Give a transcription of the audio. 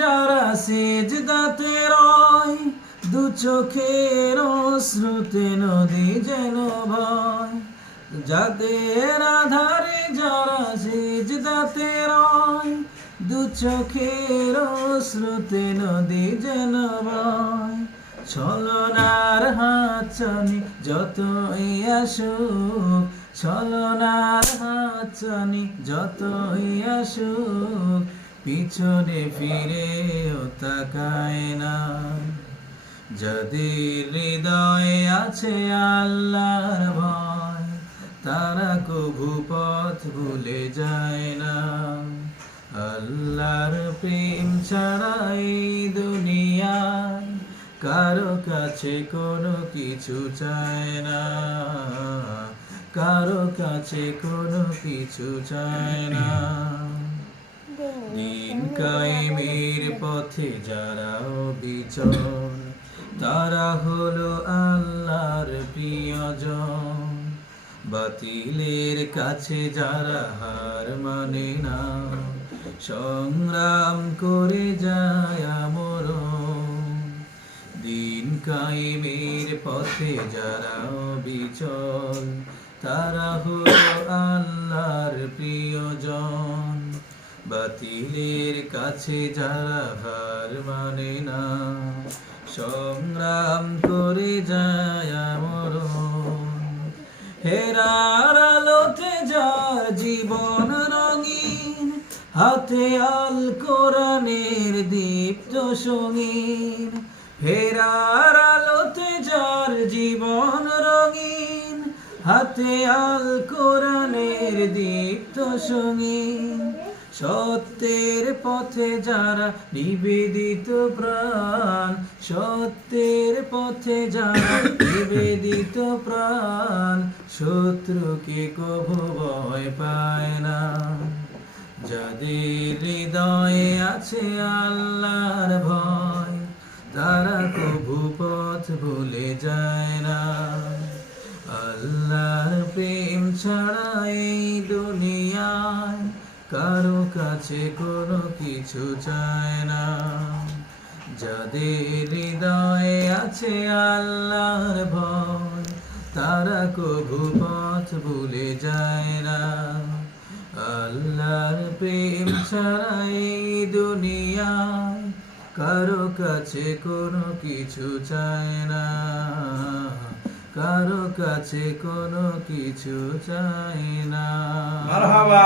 যারা সিজদাতে রয়, দু চোখের অশ্রুতে নদী যেন ভয়। যাদের আধারে যারা সিজদাতে রয়, দু চোখের অশ্রুতে নদী যেন ভয়। ছলনার হাত চানি যতই আসুক, ছলনার হাত চানি যতই আসুক, পিছনে ফিরেও তাকায় না। যাদের হৃদয়ে আছে আল্লাহর ভয়, তারা কভু পথ ভুলে যায় না। আল্লাহর প্রেম ছাড়া এই দুনিয়ায় কারো কাছে কোনো কিছু চায় না, কারো কাছে কোনো কিছু চায় না। দিন কায়েমের পথে যারা অবিচল, তারা হলো আল্লাহর প্রিয়জন। বাতিলের কাছে যারা হার মানে না, সংগ্রাম করে যায় মরণ। দিন কায়েমের পথে যারা অবিচল, তারা হলো আল্লাহর প্রিয়জন। বাতিলের কাছে যারা হার মানে না, সংগ্রাম করে যায় মরণ। হেরার আলোতে যার জীবন রঙিন, হাতে আল কোরআনের দীপ্ত সঙ্গীন। হেরার আলোতে যার জীবন রঙিন, হাতে আল কোরআনের দীপ্ত সঙ্গীন। সত্যের পথে যারা নিবেদিত প্রাণ, সত্যের পথে যারা নিবেদিত প্রাণ, শত্রুকে কভু ভয় পায় না। যাদের হৃদয়ে আছে আল্লাহর ভয়, তারা কভু পথ ভুলে যায় না। আল্লাহর প্রেম ছাড়া এই দুনিয়ায় কারো কাছে কোনো কিছু চায় না। যাদের হৃদয়ে আছে আল্লাহর ভয়, তারা কভু পথ ভুলে যায় না। আল্লাহর প্রেম ছাড়া এই দুনিয়ায় কারো কাছে কোনো কিছু চায় না, কারো কাছে কোনো কিছু চায় না। মারহাবা।